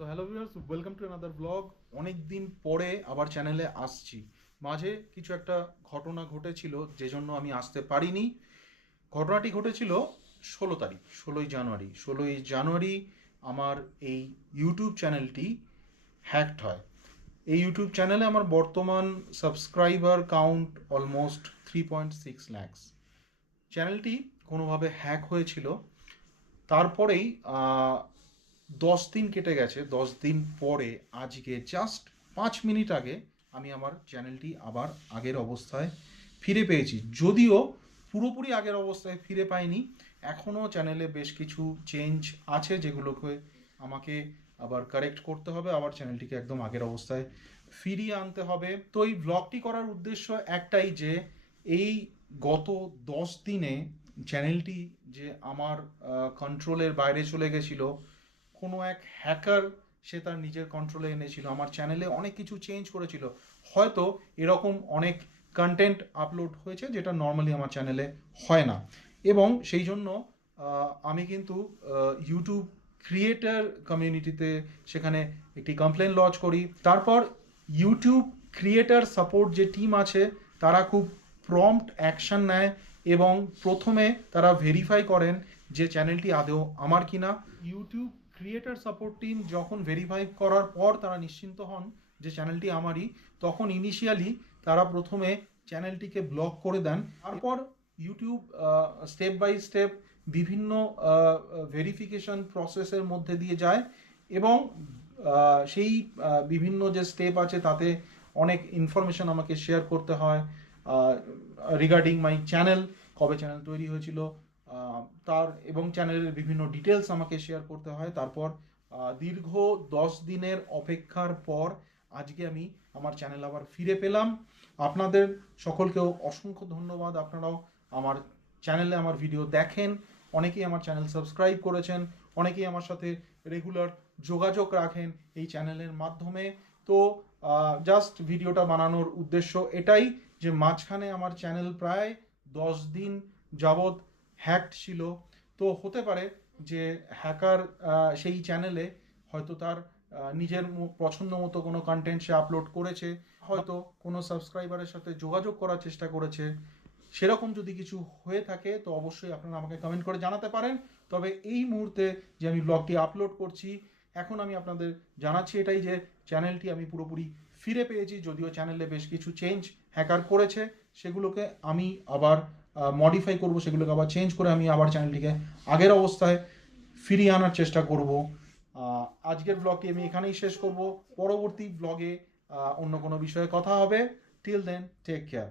So hello viewers welcome to another blog অনেক দিন পরে আবার চ্যানেলে আসছি। মাঝে কিছু একটা ঘটনা ঘটেছিল যে জন্য আমি আসতে পারিনি। ঘটনাটি ঘটেছিল ষোলো তারিখ, ষোলোই জানুয়ারি। ষোলোই জানুয়ারি আমার এই ইউটিউব চ্যানেলটি হ্যাকড হয়। এই ইউটিউব চ্যানেলে আমার বর্তমান subscriber count almost three point six lakhs চ্যানেলটি কোনোভাবে হ্যাক হয়েছিল। তারপরেই দশ দিন কেটে গেছে, দশ দিন পরে আজকে জাস্ট পাঁচ মিনিট আগে আমি আমার চ্যানেলটি আবার আগের অবস্থায় ফিরে পেয়েছি। যদিও পুরোপুরি আগের অবস্থায় ফিরে পাইনি এখনও চ্যানেলে বেশ কিছু চেঞ্জ আছে যেগুলোকে আমাকে আবার কারেক্ট করতে হবে, আবার চ্যানেলটিকে একদম আগের অবস্থায় ফিরিয়ে আনতে হবে। তো এই ব্লগটি করার উদ্দেশ্য একটাই যে, এই গত দশ দিনে চ্যানেলটি যে আমার কন্ট্রোলের বাইরে চলে গেছিল কোনো এক হ্যাকার সে তার নিজের কন্ট্রোলে এনেছিল। আমার চ্যানেলে অনেক কিছু চেঞ্জ করেছিল। হয়তো এরকম অনেক কন্টেন্ট আপলোড হয়েছে যেটা নর্মালি আমার চ্যানেলে হয় না। এবং সেই জন্য আমি কিন্তু ইউটিউব ক্রিয়েটার কমিউনিটিতে সেখানে একটি কমপ্লেন লঞ্চ করি। তারপর ইউটিউব ক্রিয়েটার সাপোর্ট যে টিম আছে, তারা খুব প্রম্পট অ্যাকশন নেয় এবং প্রথমে তারা ভেরিফাই করেন যে চ্যানেলটি আদৌ আমার কিনা। ইউটিউব ক্রিয়েটার সাপোর্ট টিম যখন ভেরিফাই করার পর তারা নিশ্চিন্ত হন যে চ্যানেলটি আমারই, তখন ইনিশিয়ালি তারা প্রথমে চ্যানেলটিকে ব্লক করে দেন। তারপর ইউটিউব স্টেপ বাই স্টেপ বিভিন্ন ভেরিফিকেশন প্রসেসের মধ্যে দিয়ে যায় এবং সেই বিভিন্ন যে স্টেপ আছে তাতে অনেক ইনফরমেশন আমাকে শেয়ার করতে হয় রিগার্ডিং মাই চ্যানেল কবে চ্যানেল তৈরি হয়েছিল তার এবং চ্যানেলের বিভিন্ন ডিটেলস আমাকে শেয়ার করতে হয়। তারপর দীর্ঘ দশ দিনের অপেক্ষার পর আজকে আমি আমার চ্যানেল আবার ফিরে পেলাম। আপনাদের সকলকেও অসংখ্য ধন্যবাদ। আপনারাও আমার চ্যানেলে আমার ভিডিও দেখেন। অনেকেই আমার চ্যানেল সাবস্ক্রাইব করেছেন। অনেকেই আমার সাথে রেগুলার যোগাযোগ রাখেন এই চ্যানেলের মাধ্যমে। তো জাস্ট ভিডিওটা বানানোর উদ্দেশ্য এটাই যে মাঝখানে আমার চ্যানেল প্রায় দশ দিন যাবৎ হ্যাকড ছিল। তো হতে পারে যে হ্যাকার সেই চ্যানেলে হয়তো তার নিজের পছন্দ মতো কোনো কন্টেন্ট সে আপলোড করেছে। হয়তো কোনো সাবস্ক্রাইবারের সাথে যোগাযোগ করার চেষ্টা করেছে। সেরকম যদি কিছু হয়ে থাকে, তো অবশ্যই আপনারা আমাকে কমেন্ট করে জানাতে পারেন। তবে এই মুহূর্তে যে আমি ব্লগটি আপলোড করছি, এখন আমি আপনাদের জানাচ্ছি এটাই যে চ্যানেলটি আমি পুরোপুরি ফিরে পেয়েছি, যদিও চ্যানেলে বেশ কিছু চেঞ্জ হ্যাকার করেছে। সেগুলোকে আমি আবার মডিফাই করব সেগুলোকে আবার চেঞ্জ করে আমি আবার চ্যানেলটিকে আগের অবস্থায় ফিরিয়ে আনার চেষ্টা করব। আজকের ব্লগটি আমি এখানেই শেষ করব। পরবর্তী ব্লগে অন্য কোনো বিষয়ে কথা হবে। Till then take care